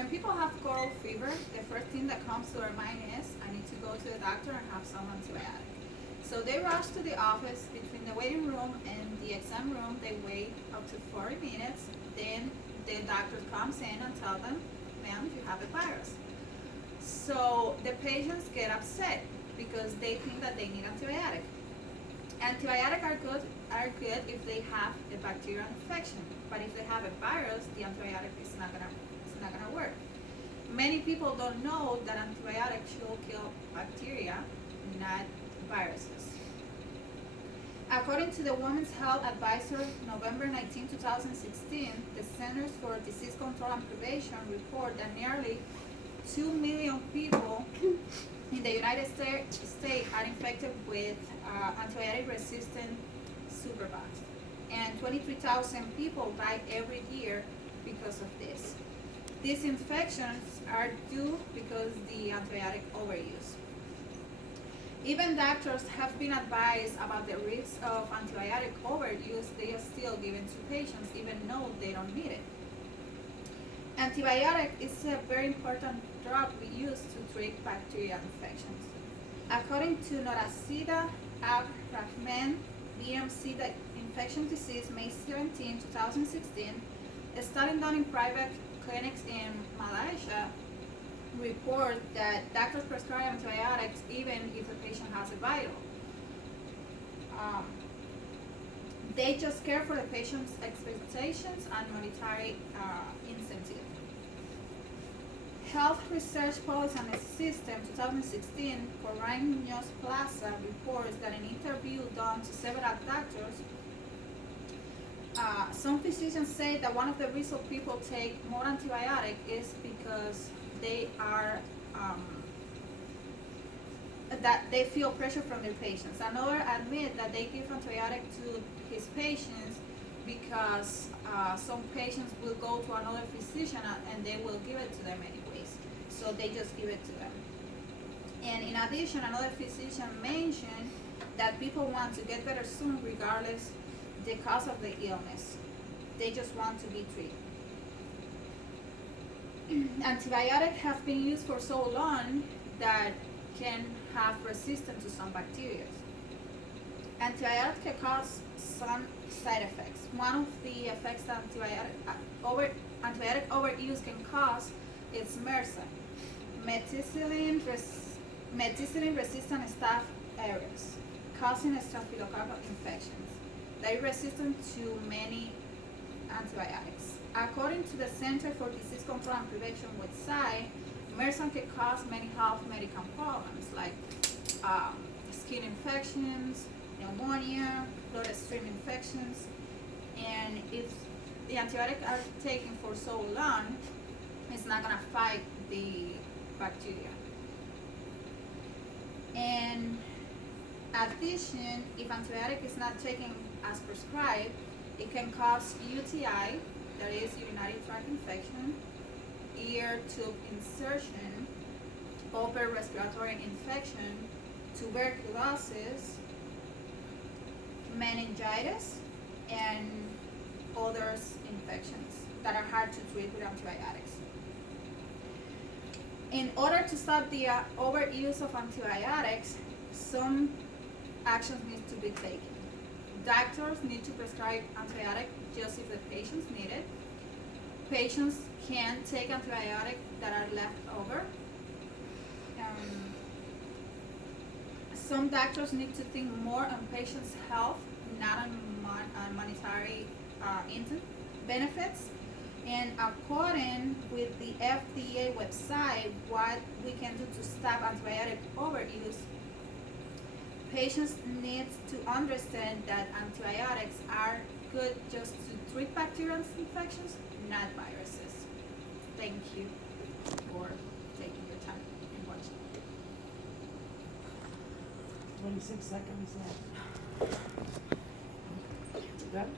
when people have cold fever, the first thing that comes to their mind is, I need to go to the doctor and have some antibiotic. So they rush to the office. Between the waiting room and the exam room, they wait up to 40 minutes. Then the doctor comes in and tells them, ma'am, you have a virus. So the patients get upset because they think that they need antibiotic. Antibiotics are good if they have a bacterial infection, but if they have a virus, the antibiotic is not gonna work. Many people don't know that antibiotics should kill bacteria, not viruses. According to the Women's Health Advisor, November 19, 2016, the Centers for Disease Control and Prevention report that nearly 2 million people in the United States are infected with antibiotic-resistant superbugs, and 23,000 people die every year because of this. These infections are due because the antibiotic overuse. Even doctors have been advised about the risks of antibiotic overuse. They are still given to patients even though they don't need it. Antibiotic is a very important drug we use to treat bacterial infections. According to Noracida Ab-Rahman, BMC, the infection disease, May 17, 2016, a study done in private clinics in Malaysia report that doctors prescribe antibiotics even if the patient has a viral. They just care for the patient's expectations and monetary incentive. Health Research Policy and System 2016, Corain Munoz Plaza reports that in an interview done to several doctors, some physicians say that one of the reasons people take more antibiotic is because they are that they feel pressure from their patients. Another admit that they give antibiotic to his patients because some patients will go to another physician and they will give it to them anyways. So they just give it to them. And in addition, another physician mentioned that people want to get better soon regardless the cause of the illness. They just want to be treated. Antibiotics have been used for so long that can have resistance to some bacteria. Antibiotics can cause some side effects. One of the effects that antibiotic overuse can cause is MRSA, methicillin-resistant staph aureus, causing staphylococcal infections. They are resistant to many antibiotics. According to the Center for Disease Control and Prevention website, MRSA can cause many health medical problems like skin infections, pneumonia, bloodstream infections, and if the antibiotics are taken for so long, it's not going to fight the bacteria. And addition, if antibiotic is not taken as prescribed, it can cause UTI, that is urinary tract infection, ear tube insertion, upper respiratory infection, tuberculosis, meningitis, and other infections that are hard to treat with antibiotics. In order to stop the overuse of antibiotics, some actions need to be taken. Doctors need to prescribe antibiotics just if the patients need it. Patients can take antibiotics that are left over. Some doctors need to think more on patients' health, not on monetary benefits. And according with the FDA website, what we can do to stop antibiotic overuse, patients need to understand that antibiotics are good just to treat bacterial infections, not viruses. Thank you for taking your time and watching. 26 seconds left. You done?